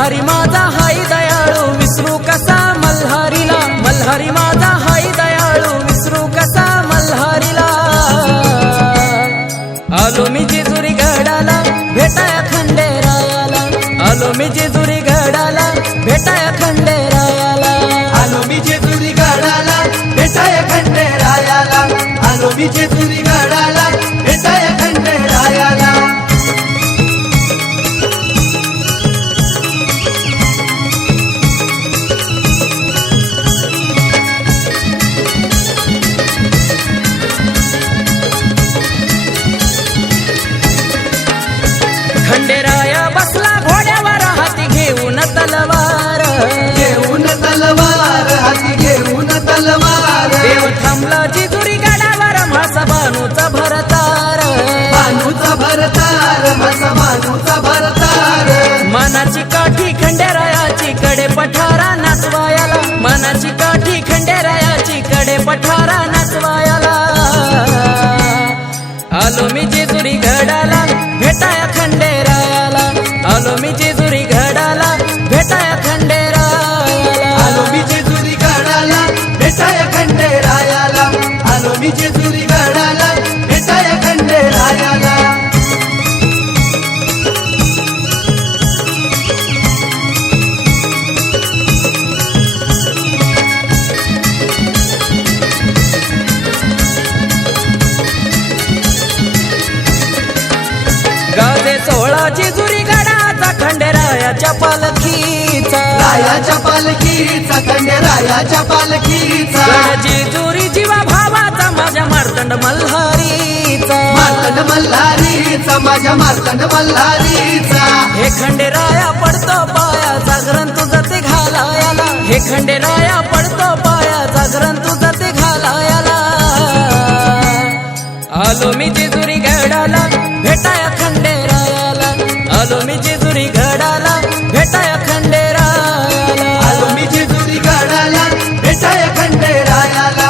मल्हारी माझा हाय दयाळू विसरू कसा मल्हारीला, मल्हारी माझा हाय दयाळू विसरू कसा मल्हारीला। आलो मी जेजुरी गडाला भेटाया खंडेरायाला, आलो मी जेजुरी गडाला भेटाया खंडेरायाला, आलो मी जेजुरी गडाला भेटाया खंडेरायाला, आलो मी जेजुरी गडाला भेटाया खंडेरायाला। खंडेराया बसला घोड्यावर हाती घेऊन तलवार, घेऊन तलवार हाती घेऊन तलवार। देव थांबला जेजुरी गडावर माझा बानूचा भरतार, बानूचा भरतार माझा बानूचा भरतार। मनाची काठी खंडेरायाची कडे पठारा नाचवायाला, मनाची काठी खंडेरायाची कडे पठारा नाचवायाला। आलो मी जेजुरी गडाला भेटाया खंडेरायाला, आलो मी जेजुरी गडाला भेटाया खंडेरायाला, आलो मी जेजुरी गडाला भेटाया खंडेरायाला, आलो मी जेजुरी गडाला भेटाया खंडेरायाला। गाजे सोळा जेजुरी गडाचा खंडेरायाच्या पालखीचा, रायाच्या पालखीचा खंडेरायाच्या पालखीचा। गड जेजुरी जीवा भावाचा माझ्या मार्तंड मल्हारीचा, मार्तंड मल्हारीचा माझ्या मार्तंड मल्हारीचा। हे खंडेराया पडतो पाया जागरण तुझं ते घालायाला, हे खंडेराया पडतो पाया जागरण तुझं ते घालायाला। आलो मी जेजुरी गडाला भेटाया खंडेरायाला, आलो मी जेजुरी गडाला भेटाया खंडेरायाला, आलो मी जेजुरी गडाला भेटाया खंडेरायाला,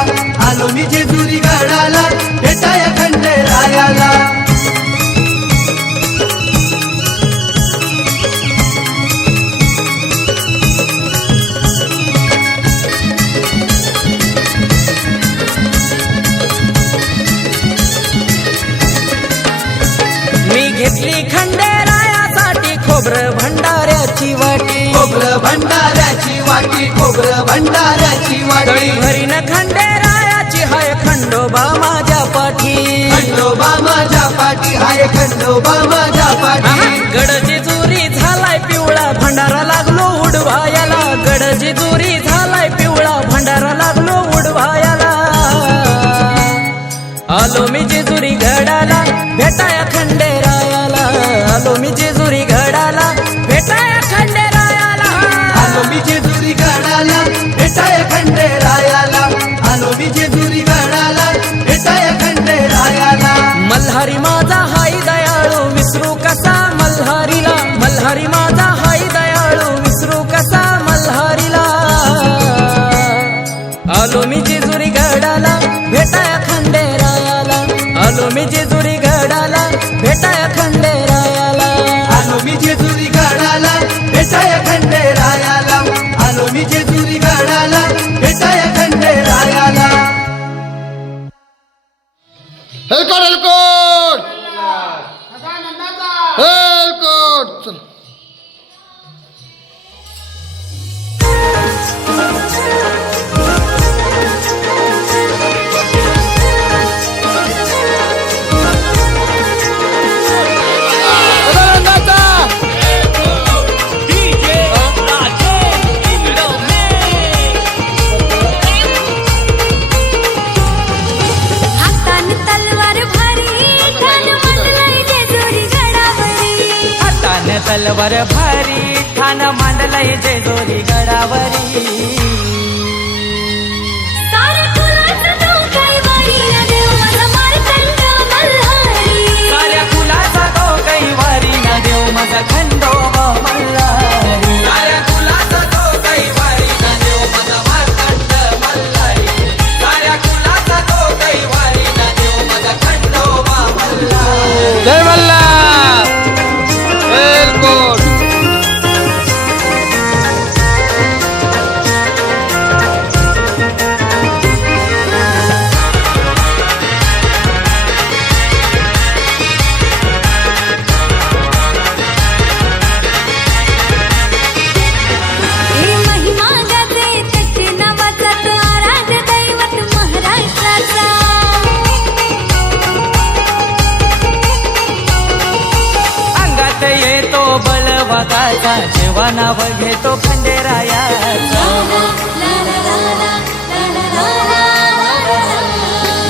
आलो मी जेजुरी गडाला भेटाया खंडेरायाला। मी घेतली खंडेरायासाठी खोबरं भंडाऱ्याची वाटी, खोबरं भंडाऱ्याची वाटी, खोबरं भंडाऱ्याची तळी वाटी। भरीन खंडेरायाची हाय खंडोबा माझ्या पाठी, खंडोबा माझ्या पाठी हाय खंडोबा माझ्या पाठी। गड जेजुरी झालाय पिवळा भंडारा लागलो उडवायाला, गड जेजुरी झालाय पिवळा भंडारा लागलो उडवायाला। आलो मी जेजुरी गडाला भेटाया खंडेरायाला, आलो मी जेजुरी गडाला भेटाया खंडेरायाला, आलो मी जेजुरी गडाला भेटाया खंडेरायाला, आलो मी जेजुरी गडाला भेटाया खंडेरायाला। मल्हारी माझा हाय दयाळू विसरू कसा मल्हारीला, मल्हारी माझा हाय दयाळू विसरू कसा मल्हारीला। आलो मी जेजुरी गडाला भेटाया खंडेरायाला, आलो मी जेजुरी गडाला भेटाया खंडेरायाला, आलो मी जेजुरी गडाला भेटाया खंडेरायाला, आलो मी जेजुरी गडाला भेटाया खंडेरायाला। हेलकोट हेलकोट हेलकोट चल तलवार भारी ठाण मांडलंय जेजुरी गडावरी, साऱ्या कुलाचा तो कैवारी न देव माझा मार्तंड मल्हारी, साऱ्या कुलाचा तो कैवारी न देव माझा खंडोबा मल्हारी, साऱ्या कुलाचा तो कैवारी न देव माझा मार्तंड मल्हारी, साऱ्या कुलाचा तो कैवारी न देव माझा खंडोबा मल्हारी। जय मल्हार हेलकोट वाघाचा जेव्हा नाव घेतो खंडेरायाचा.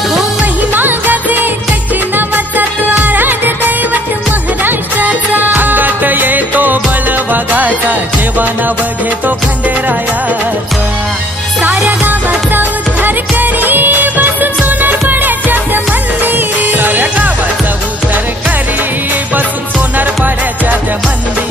हो महिमा गाजे त्याची नावाचा तो आराध्य दैवत महाराष्ट्राचा. अंगात येतो बळ वाघाचा जेव्हा नाव घेतो खंडेरायाचा. साऱ्या गावाचा उद्धार करी बसून सोनार पाड्याच्या त्या मंदिरी. साऱ्या गावाचा उद्धार करी बसून सोनार पाड्याच्या त्या मंदिरी.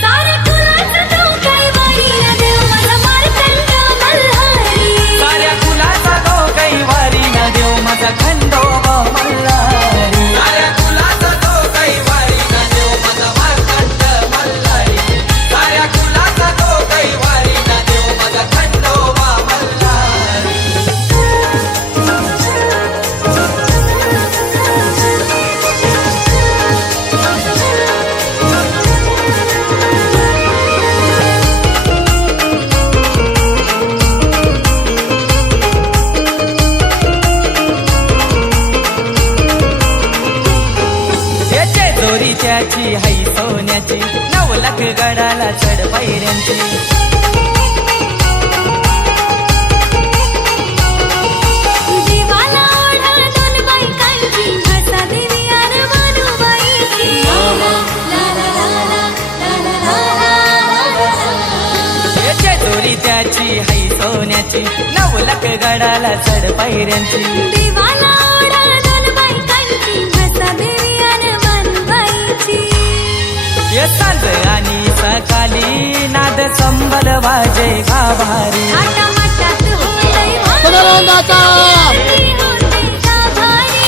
साऱ्या कुलाचा तो कैवारी ना देव माझा मार्तंड मल्हारी. साऱ्या कुलाचा तो कैवारी ना देव माझा खंडोबा मल्हारी. साऱ्या कुलाचा तो कैवारी ना देव माझा मार्तंड मल्हारी. साऱ्या कुलाचा तो कैवारी ना देव माझा खंडोबा मल्हारी. याचे दोरी त्याची हाई सोन्याची 9 लाख गडाला चढ पायऱ्यांची. देवाला ओढा दोन बायकांची घसा देवी आणि वाणूबाईची. याचे दोरी त्याची हाई सोन्याची 9 लाख गडाला चढ पायऱ्यांची. देवाला ओढा दोन बायकांची घसा देवी आणि वाणूबाईची. ये सांज आणि सकाळी नाद संबल वाजे गाभारी. थाटामाटात होतंय सदानंदाचा. भारी, होतंय गाभारी.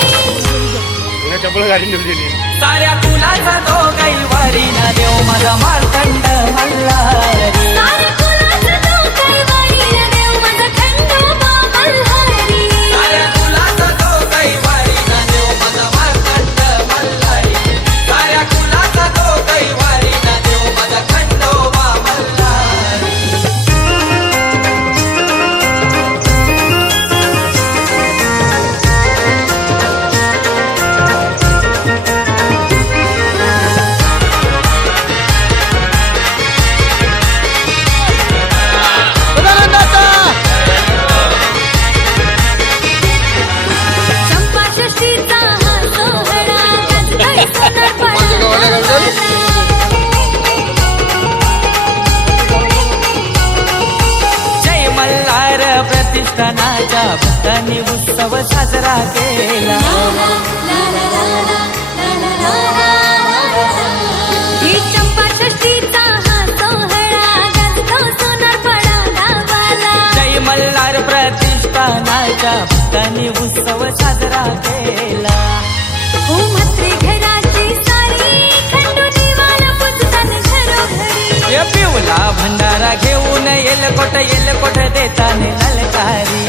साऱ्या कुलाचा तो कैवारी ना देव माझा मार्तंड मल्हारी. साऱ्या कुलाचा तो कैवारी ना देव माझा खंडोबा मल्हारी. साऱ्या कुलाचा तो कैवारी ना देव माझा मार्तंड मल्हारी. साऱ्या कुलाचा तो कैवारी ना देव माझा खंडोबा मल्हारी. सदानंदाचा. चंपाषष्ठीचा हा सोहळा गाजतोय सोनार माझ्या गावाला गावचं. जय मल्हार प्रतिष्ठानाच्या भक्तांनी उत्सव साजरा केला. ही चंपाषष्ठीचा हा सोहळा गाजतो सोनारपाडा गावाला. जय मल्हार प्रतिष्ठानाच्या भक्तांनी उत्सव साजरा केला. हो म्हात्रे घराची सारी खंडू देवाला पूजतान घरोघरी. या पिवला भंडारा घेऊन येलकोट देताने ललकारी.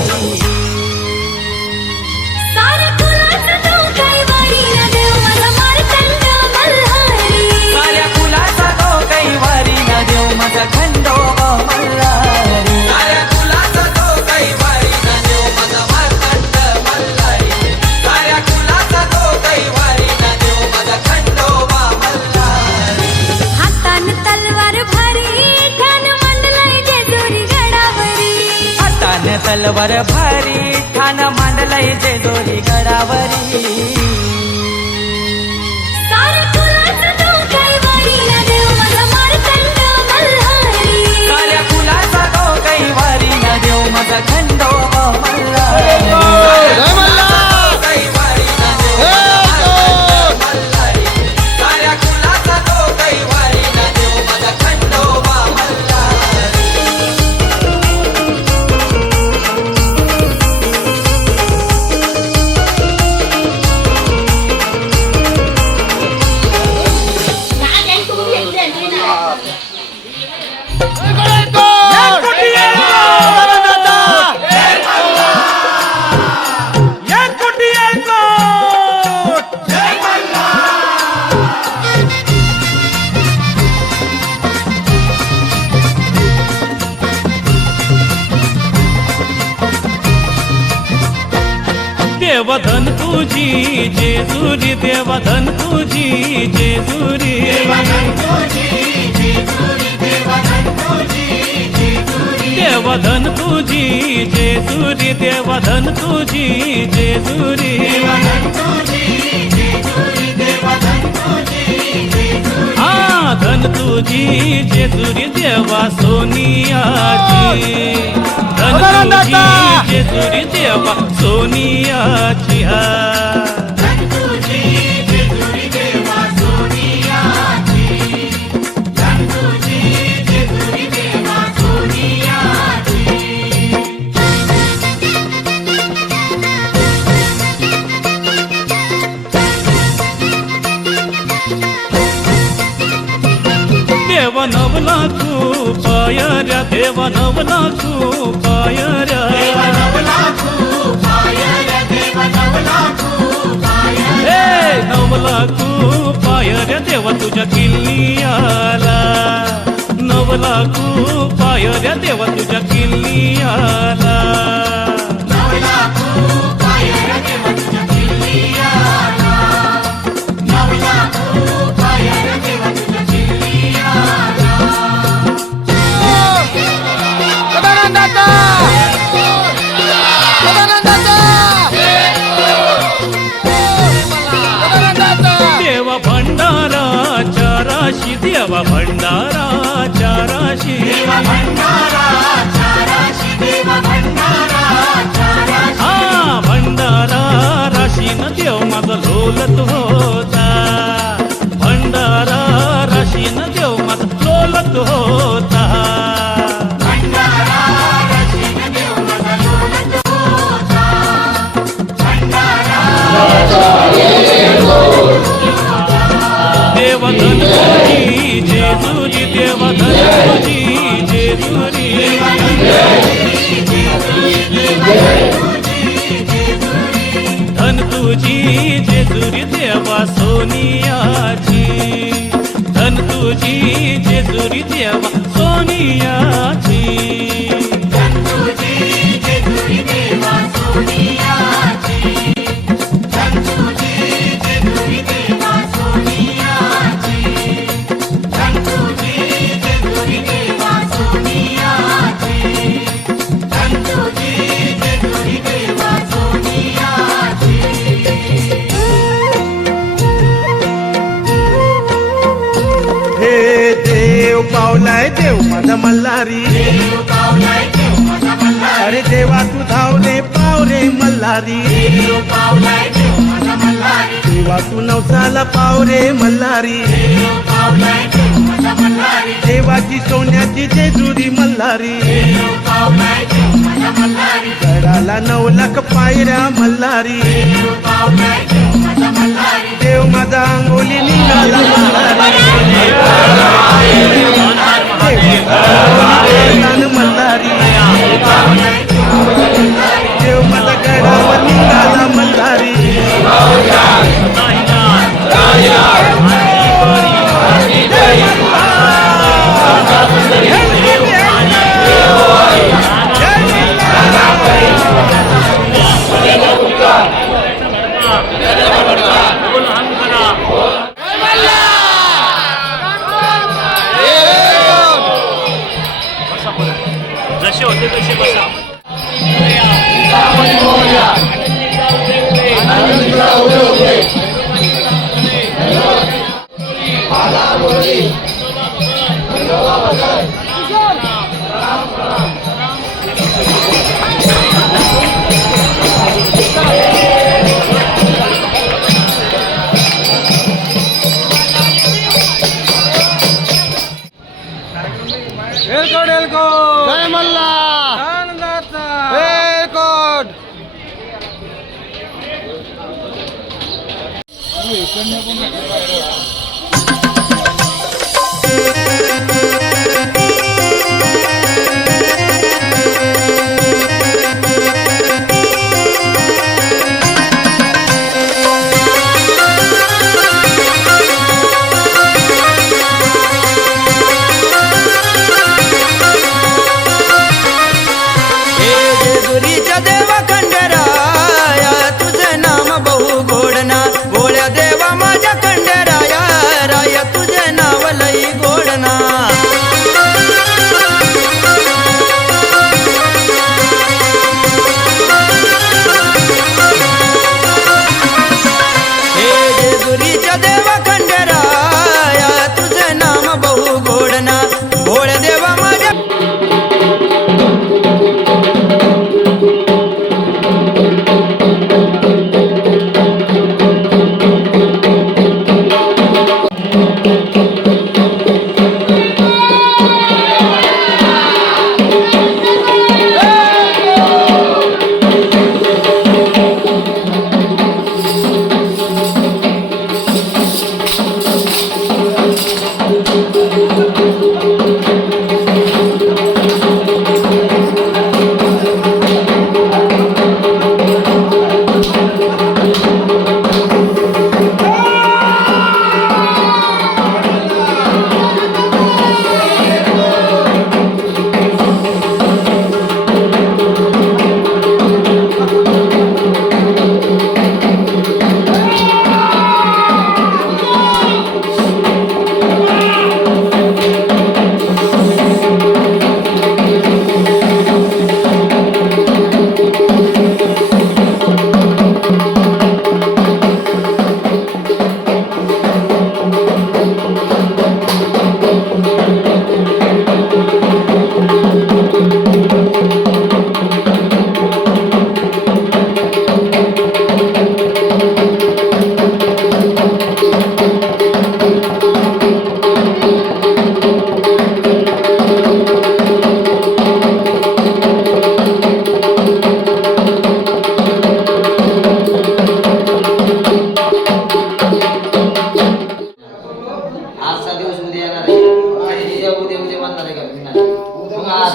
साऱ्या कुलाचा तो कैवारी ना देव माझा मार्तंड मल्हारी. साऱ्या कुलाचा तो कैवारी ना देव माझा खंडोबा मल्हारी. साऱ्या कुलाचा तो कैवारी ना देव माझा मार्तंड मल्हारी. साऱ्या कुलाचा तो कैवारी ना देव माझा खंडोबा मल्हारी. हातान तलवार भारी ठाण मांडलाय जेजुरी गडावरी. हातान तलवार भारी ठाण मांडलंय जेजुरी गडावरी. साऱ्या कुलाचा तो कैवारी ना देव माझा मार्तंड मल्हारी. साऱ्या कुलाचा तो कैवारी ना देव माझा खंडोबा मल्हारी. जय मल्हार. कैवारी ना देव जय मल्हारी. साऱ्या कुलाचा तो कैवारी ना देव माझा खंडोबा मल्हारी. सदानंदाचा. देवधन तुझी जेजुरी देवधन तुझी जेजुरी देवधन तुझी जेजुरी देवधन तुझी जेजुरी हा धन तुझी जेजुरी देवा सोनियाची धन तुझी जेजुरी देवा सोनियाची हा देवा नवला तू पायऱ्या देवा नवला तू पायऱ्या हे नवला तू पायऱ्या देवा तुझ्या किल्ल्याला नवला तू पायऱ्या देवा तुझ्या किल्ल्याला देवा भंडारा चाराशी देवा भंडारा चाराशी हा भंडारा राशीन देव माझा लोलत होता भंडारा राशीन देव माझा लोलत होता देवधन तुझी जेजुरी देवधन तुझी जेजुरी धन तुझी जेजुरी देवा सोनियाची धन तुझी जेजुरी देवा सोनियाची पावलाय देव माझा मल्हारी अरे देवा तू धावले पाव रे मल्हारी देवा तू नवसाला पाव रे मल्हारी देवाची सोन्याची जेजुरी मल्हारी गडाला 9 लाख पायऱ्या मल्हारी देव माझा अंगोली निघाला मल्हारी मल्हारी देव माझा गडावर निघाला मल्हारी जसे होते तसे बसा जय मल्ला वेलकोट जेजुरीच्या देवा खंडेराया तुझे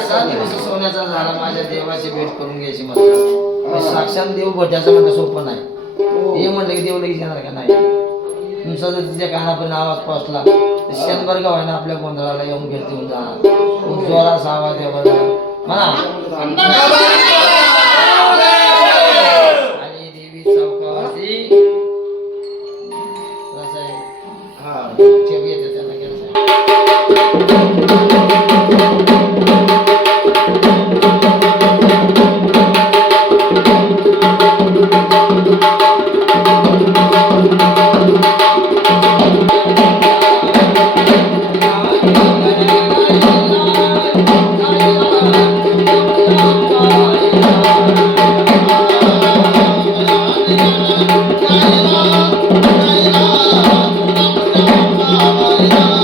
असा दिवस सोन्याचा झाला माझ्या देवाची भेट करून घ्यायची मला साक्षात देव भट्याचं म्हणलं सोपं नाही हे म्हणलं की देव लगेच येणार का नाही तुमचा जर तिच्या कानापर्यंत आवाज पोचला तर शंभर गाव आहे ना आपल्या गोंधळाला येऊन भेट देऊन जाणार खूप जोराचा आवाज आहे बघा म्हणा आणि देवी चौकावासी कसं आहे हा ठेव येते त्यांना घ्यायचं Hare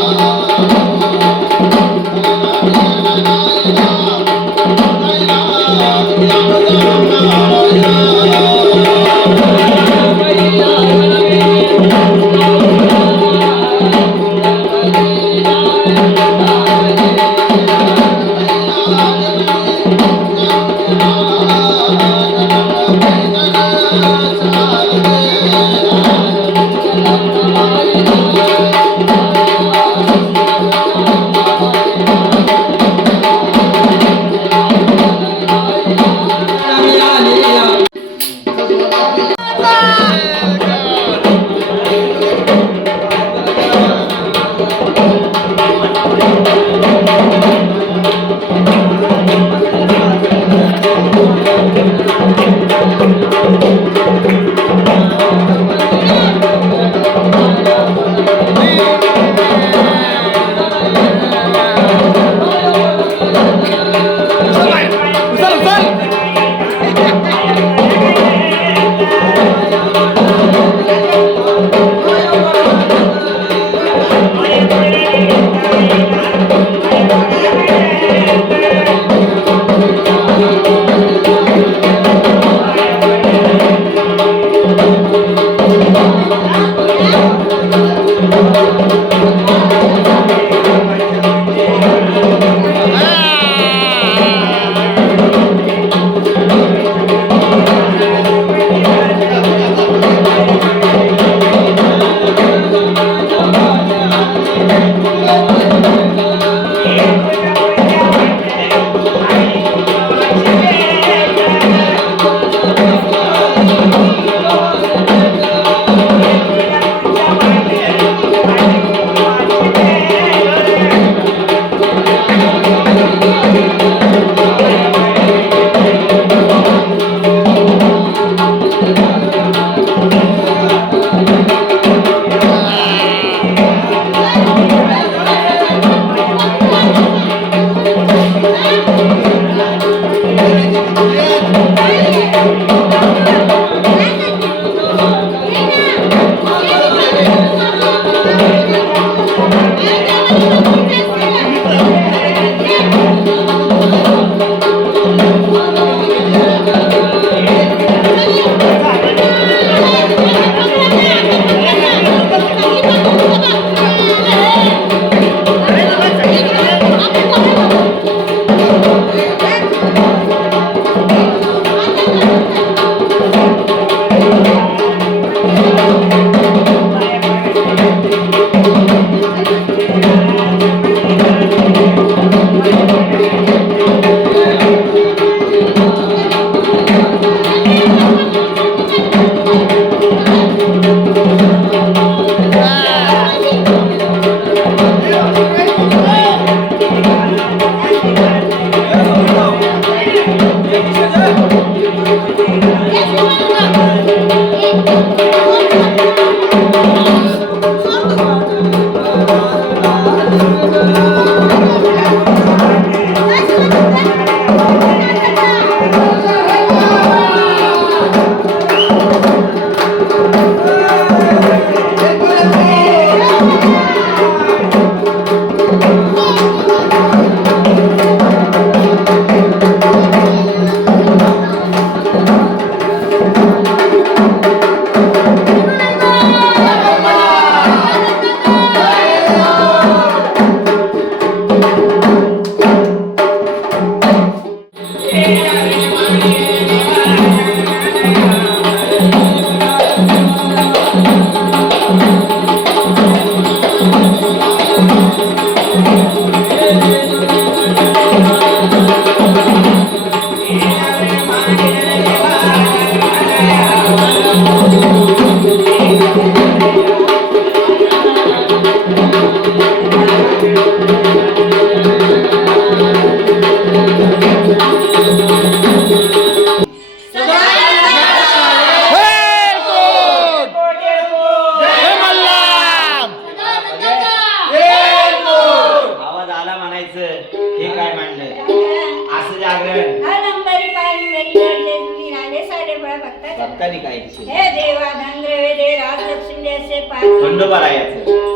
ऐकताना काय दिसेल? हे देवा धनद्रवे दे राजलक्ष्मी असे पाच खंडोबा रायाचं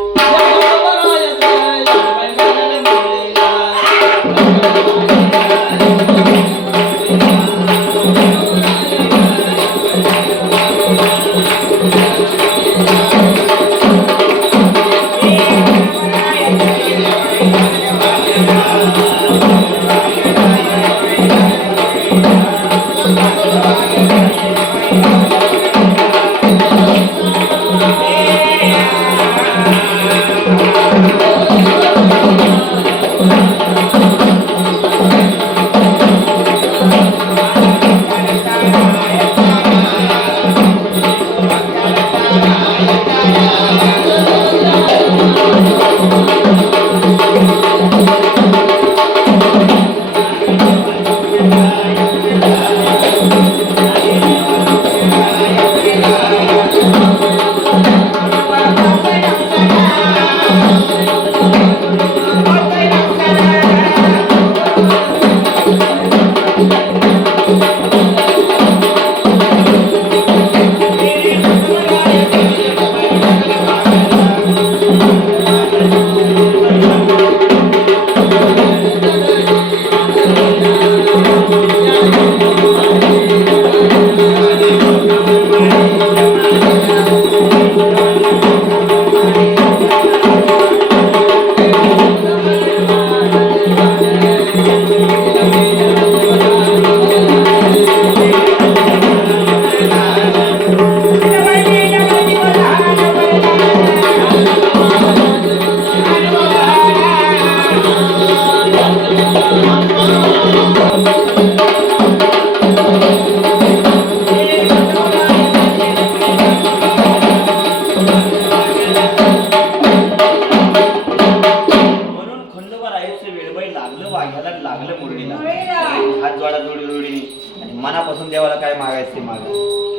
मनापासून देवाला काय मागायचं ते मागा.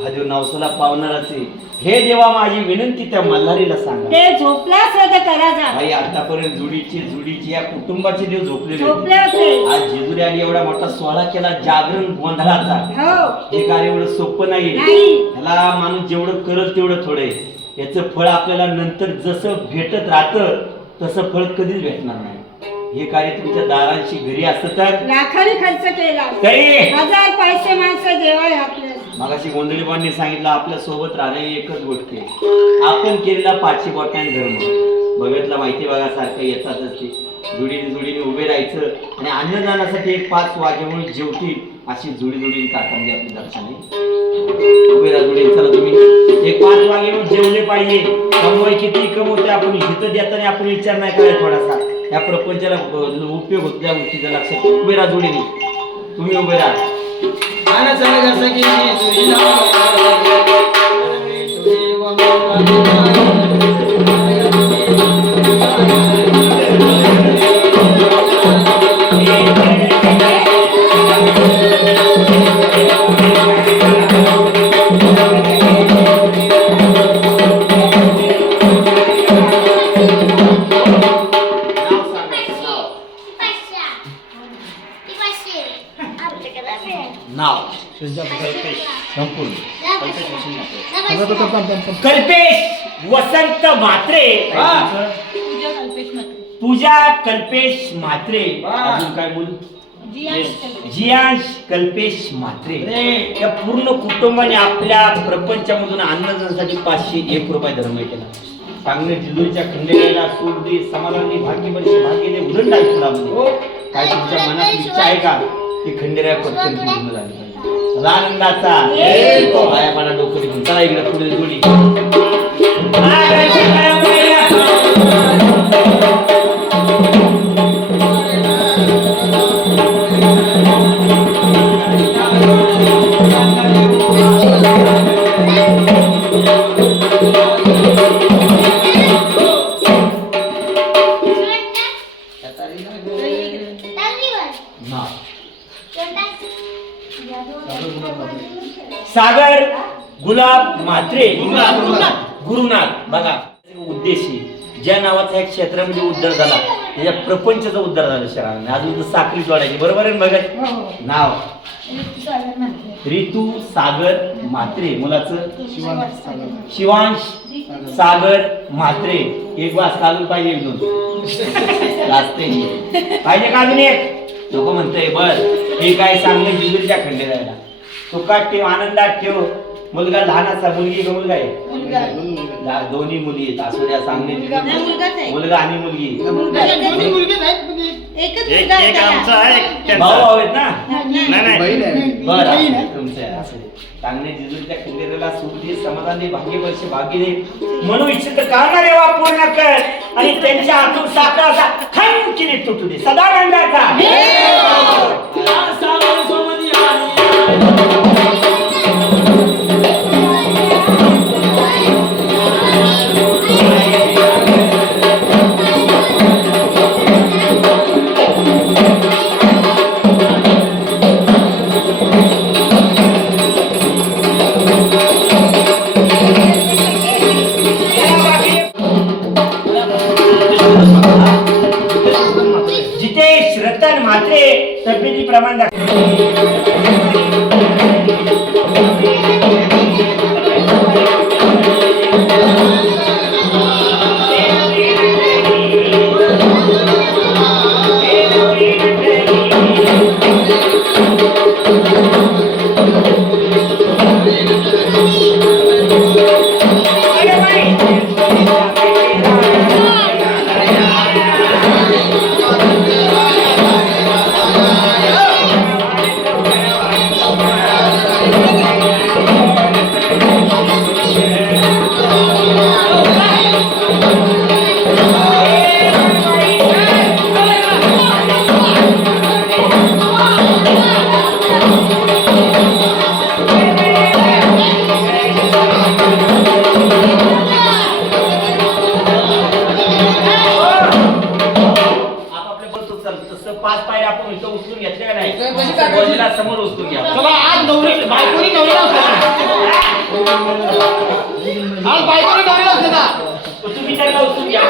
हा देव नवसाला पावणारच आहे. हे देवा माझी विनंती त्या मल्हारीला सांगा. ते झोपलाच होते करायचा भाई आतापर्यंत जुडीची या कुटुंबाचे देव झोपलेले झोपले होते. आज जेजुरी आणि एवढा मोठा सोहळा केला जागरण गोंधळाचा. हो हे कार्य एवढं सोपं नाही. नाही. ह्याला माणूस जेवढं करत तेवढं थोडं आहे. याचं फळ आपल्याला नंतर जसं भेटत राहतं तसं फळ कधीच भेटणार नाही. हे कार्य तुमच्या दारांशी घरी असतं तर लाखांनी खर्च केला तरी 1000 पैसे माणसं जेवाय आपल्या मगाशी गोंधळीबांनी सांगितलं आपल्या सोबत राहणे एकच गोष्ट आहे. आपण केलेला पाचशे बोटांनी धर्म बघितला माहिती बघा सारखं येतातच ते. जुडीने उभे राहायचं आणि अन्नदानासाठी एक 5 वाजेमुळे जेवतील अशी जुडीने काकांनी आपली दर्शनी उभे राहा. जुडी चला तुम्ही एक 5 वाजेमुळे जेवले पाहिजे. कमवाई किती कमवते आपण हित देताना आपण विचार नाही करायचा थोडासा. या प्रपंचाला उपयोग होतो त्या गोष्टीचा लक्षात. उभे राहा जुडीने तुम्ही उभे राहा. कल्पेश वसंत म्हात्रे. पूजा कल्पेश म्हात्रे. अजून काय बोल? जियांश कल्पेश म्हात्रे. या पूर्ण कुटुंबाने आपल्या प्रपंचामधून अन्नदानासाठी 501 रुपये धर्म केला. चांगले जिल्ह्याच्या खंडेला सूट दे समाधानी भाग्य वर्षी भाग्य दे उदंड आयुष्यामध्ये. काय तुमच्या मनात इच्छा आहे का की खंडेराय पटकन पूर्ण झाली आनंदाचा पाया पाडा डोकं घेऊन चला इकडे पुढे जोडी. सागर गुलाब म्हात्रे गुरुनाथ. बघा उद्देश ज्या नावाचा या क्षेत्रामध्ये उद्धार झाला त्याच्या प्रपंचाचा उद्धार झाला शहराने. अजून तर साखळी जोडायची बरोबर आहे. बघा नाव रितू सागर म्हात्रे, मुलाचं शिवांश सागर म्हात्रे. एक वाजता अजून पाहिजे, एक दोन लाजते पाहिजे का अजून एक? लोक म्हणतोय बर हे काय सांगणे जिजुरीच्या खंडे जायला. सुखात ठेव, आनंदात ठेव. मुलगा लहानाचा, मुलगी का मुलगा आहे? दोन्ही मुली आहेत. असू द्या सांगणे मुलगा आणि मुलगी. एक आमचा आहे भाऊ भाऊ आहेत ना? नाही बरं तुमचं आहे. असू दे. सांगणे जिजुरीच्या खंडेला सुख दे, समाधान दे, भाग्य वर्ष भाग्य दे. म्हणून इच्छित कामना रेवा पूर्ण कर आणि त्यांच्या हातून साखराचा खंचिनी तुटू दे. सदानंदाचा जितेश रतन म्हात्रे तब्येती प्रमाण समोर उचलून घ्या. आज बायकोनी नवऱ्याला तुम्ही त्यांना उचलून घ्या.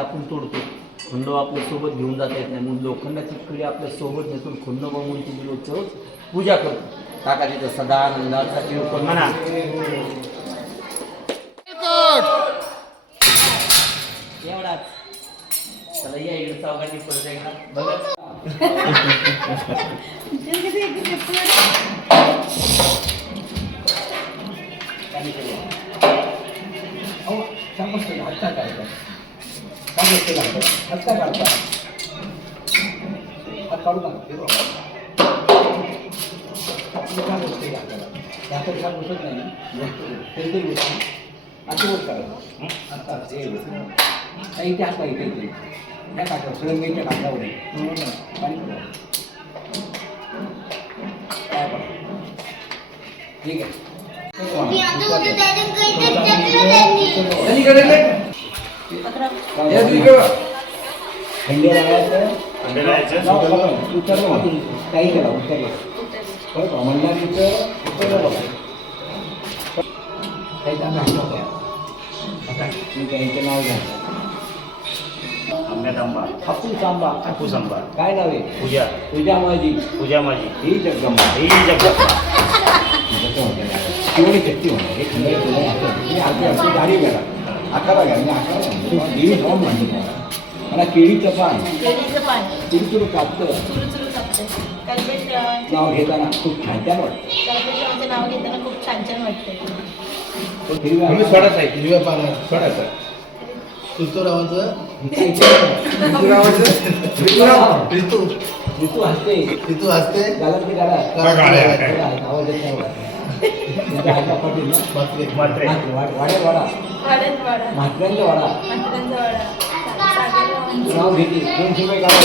आपण तोडतो. खंडोबा आपल्या सोबत घेऊन जाता येत नाही म्हणून लोखंडाची कडी आपल्या सोबत नेसून खंडोबा म्हणून तुम्ही रोजच्या पूजा करतो. टाका तिथं सदा आनंदाचा किरकोळ म्हणा. एवढाच चला या इकडे चौघांनी परत एकदा बघा. आता इथे आता इथे त्या काठावर सुरंगीच्या काठावर आहे. पाणी पुरवा. काय बघा. ठीक आहे. अलीकडे ले. या दुसरीकडे बघ. खंडेर लावायचं. नाव बघा. उतरलं बघा. काही करा उतरलं. बरं का मंदारीचं उतरलं बघा. काही त्यांना हटवलं आहे. आता मी त्यांचं नाव घ्या. आंब्यात आंबा, हापूस आंबा. हापूस आंबा, काय नाव आहे? पूजा, तुझ्या माझी पूजा माझी, ही जगदंबा. ही जगदंबा. शिवणी शक्ती होणार हे खंडे तुम्ही आपली गाडी घ्या आकारा घ्या मी आकारा देवी जाऊन म्हणते मला केळीचं पान चुरचुर कापतं नाव घेताना खूप छान छान वाटतं. नाव घेताना खूप छान छान वाटते. हिरव्या पानात सोडायचं ऋतू हसते गालात ते गाला आवाज येत नाही वाटत. पाटील ना मात्रे. वाड्यात वाडा म्हात्र्यांचा वाडा नाव घेतली 200 रुपये काढा.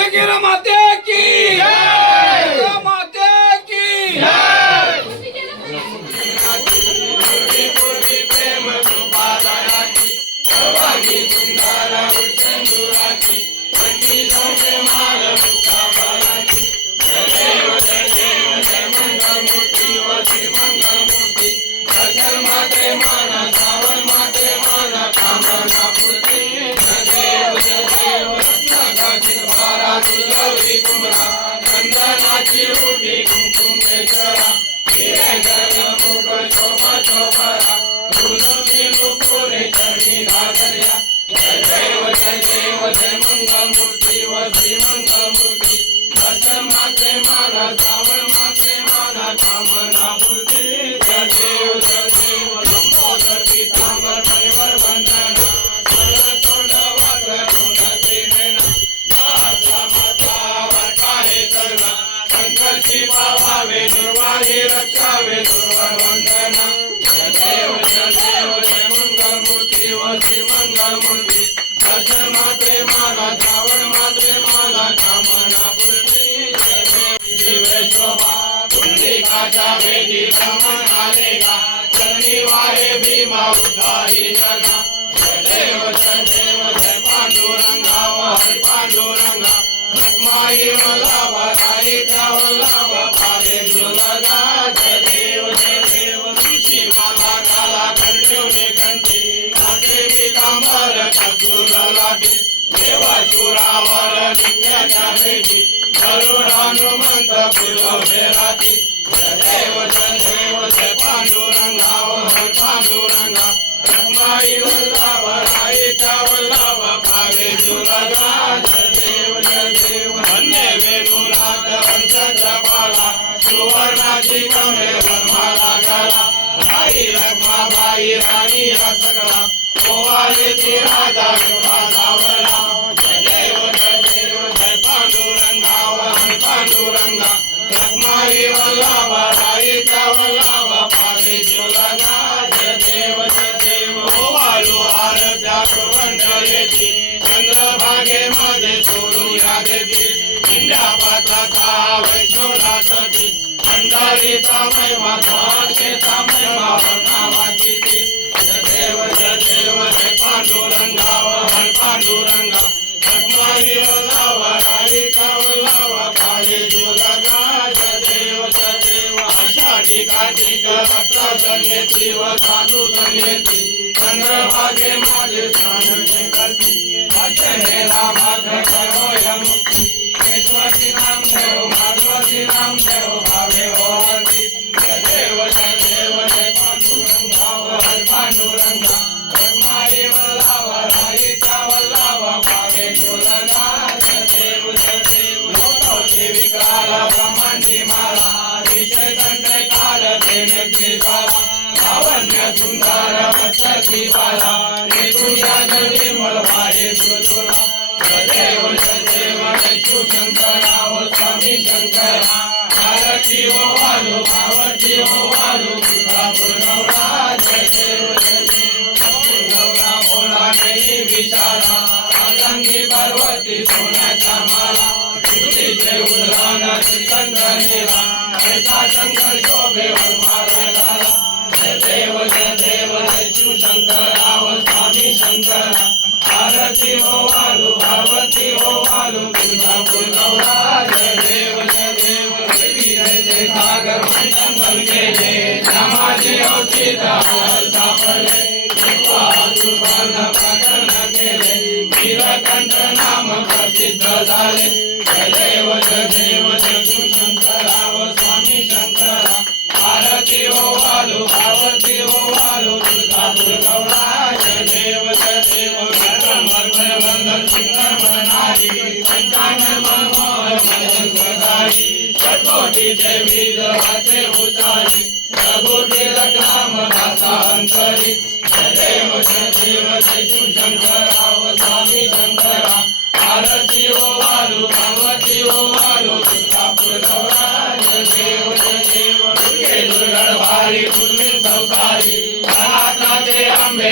एक माते की माते की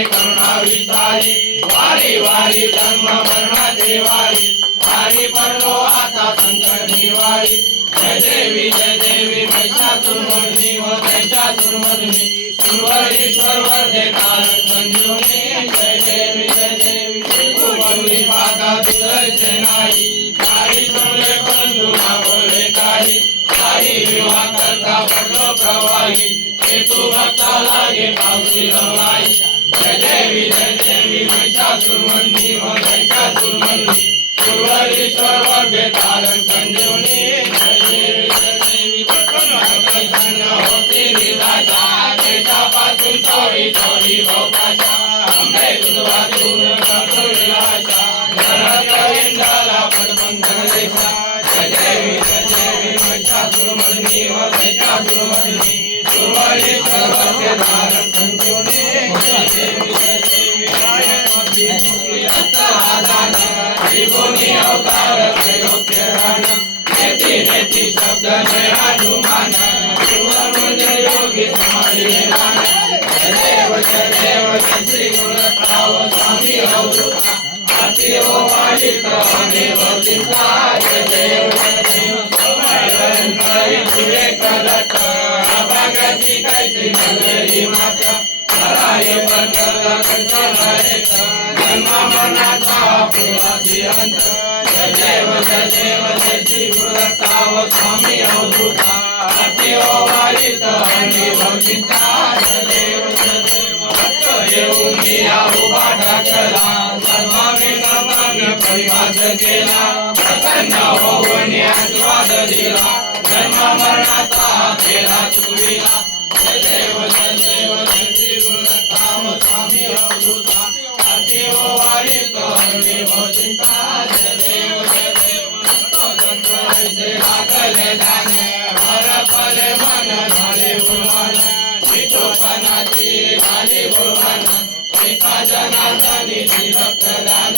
करुणावी वारी जन्म मरणाची वारी वारी पडलो आता संकट निवारी जय देवी महिषासुरमर्दिनी व महिषासुरमर्दिनी सुरवरीश्वर वरदे तारक संजीवनी जय देवी तुमरुनी पाता तुझे नाही काही सोडले बंधू ना बोले काही काही विवाह करता पडलो प्रवाही हे तू भक्ता लागे पावसी रवाई जय देवी महिषासुरमर्दिनी व महिषासुरमर्दिनी सुरवरीश्वर वरदे तारक संजीवनी जय देवी प्रसन्न होती निराशा देशापासून चोरी चोरी भोकाशा आंबे तुझवातून करतो विलाशा घरात इंद्राला पदबंध रेषा जय देवी महिषासुरमर्दिनी व महिषासुरमर्दिनी सुरवरीश्वर वरदे तारक संजीवनी जय देवी त्रिगुणी अवतार त्रयोप्यरान नेती नेती शब्द जय हनुमान म्हणजे योगी समाधी निरान जय देव श्री गुणराव स्वामी अवधूता आरती हो वाढीत देव चिंता जय देव तुझे कदत अभागाची कैसी कलरी माता हराय बंधला कंचनायक जन्मा मनाचा पुरासी अंत जय देव जय श्री गुणराव स्वामी अवधूता आरती हो वाढीत देव चिंता जय देव भक्त येऊन या उभा ठाकला सर्वांनी सर्वांनी परिवाद केला प्रसन्न होऊन आशीर्वाद दिला जन्म मरणाचा फेरा चुकविला जय देव जय श्री गुणराव स्वामी अवधूता आरती हो वाढीत देव चिंता जय देव लागले जाणे हरपले मन झाले गुणवान विठोपणाची झाली गुणवान एका जनार्दनी रक्तदान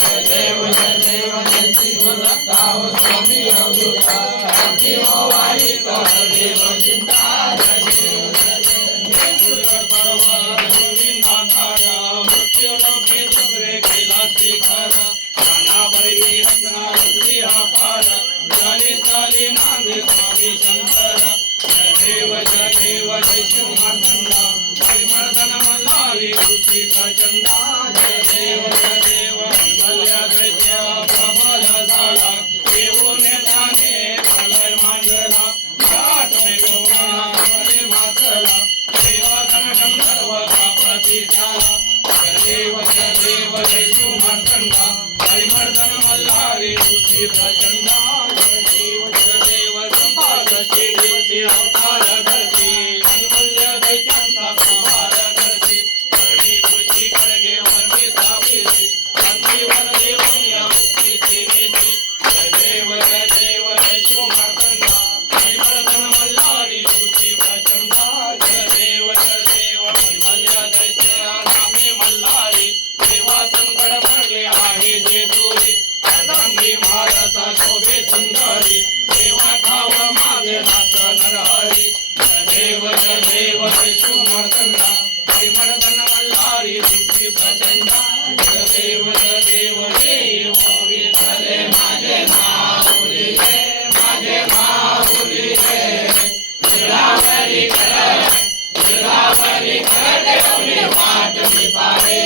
जय देव जय श्री गुणराव स्वामी अवधूता आरती हो वाढीत देव चिंता जय मृत्यूलोके दुसरे केला शिखर कानावरी रत्नावली हा पार झाली झाली नांदे स्वामी शंकर जय देव जय शिवमार्तंडा श्रीमर्दन मल्हारी ऋषी प्रचंडा जय देव मल्ल्या दैत्य प्रबल झाला येऊन त्याने प्रलय मांडला आठवे गोमाळे माथला देवाधन गंधर्व कापती झाला जय देव जय शिवमार्तंडा श्रीमर्दन मल्हारी ऋषी प्रचंडा देव संपादशी दिवशी अवतार धरती अन्मल्य दैत्यांचा संहार करसी करणी पुष्टी खडगे वर्मी सापीसी अंतीवर देऊन या मुक्ती सीनेसी जय देव जय शिवमार्तंडा श्रीमर्दन मल्हारी ऋषी प्रचंडा जय देव अन्मल्य दैत्य नामे मल्हारी देवा संकट पडले आहे जे दूरी अर्धांगी महाराजा शोभे सुंदरी देवा ठाव माझे नाथ नरहरी देव शिवमार्तंडा श्रीमर्दन मल्हारी ऋषी प्रचंडा देव विठ्ठले माझे माऊली रे माझे माऊली रे निरावरी कर देवनी वाट मी पावे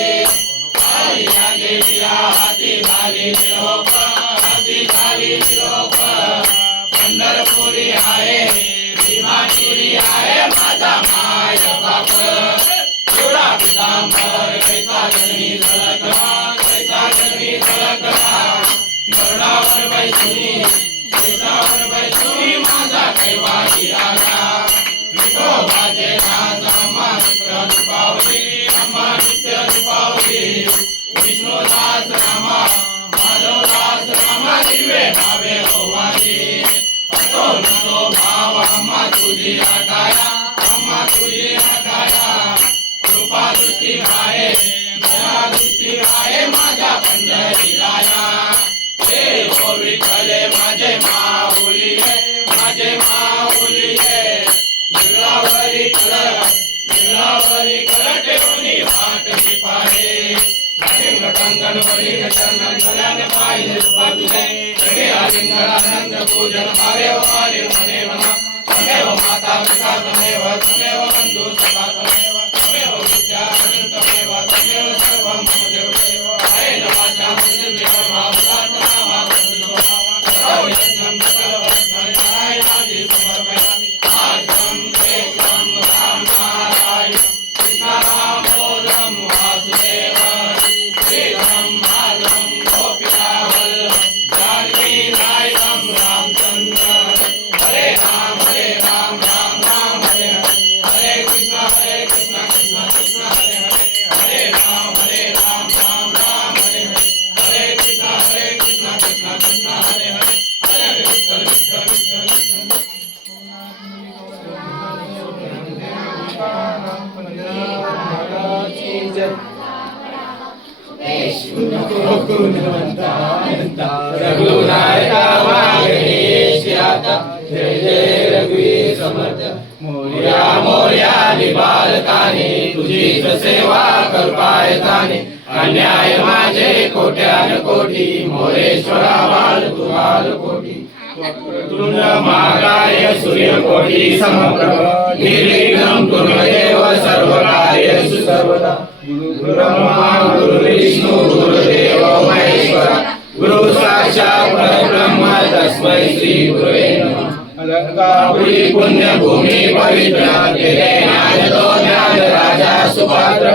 पायी लागे विरा हाती झाली निरोप पंढरपुरी आहे भीमापुरी आहे माझा माय बाप एवढा पितांबर कैसा जगणी झळकला गरुडावर बैसुनी शेषावर बैसुनी माझा कैवारी आला विठोबाचे नाथ अम्मा नित्य दुपावली विष्णुदास रामा माधवदास रामा दिवे भावे भवानी असो नसो भाव अम्मा तुझी हटाया कृपा दृष्टी आहे दया दृष्टी आहे माझ्या पंढरीराया हे हो विठ्ठले माझे माऊली हे निरावरी कर ठेवून वाट पाहे तुझीच सेवा कल्पायताने अन्याय माझे कोट्यान कोटी मोरेश्वरा बाल तू बाल कोटी तुंड महाकाय सूर्यकोटी समप्रभ निर्विघ्नं कुर्मदेव सर्वकार्येषु सर्वदा गुरु ब्रह्मा गुरु विष्णु गुरुदेव महेश्वरा गुरु साक्षात् परब्रह्म तस्मै श्री गुरुवे नमः अलंकापुरी पुण्य भूमि पवित्र तेरे ज्ञान तो ज्ञान राजा सुपात्र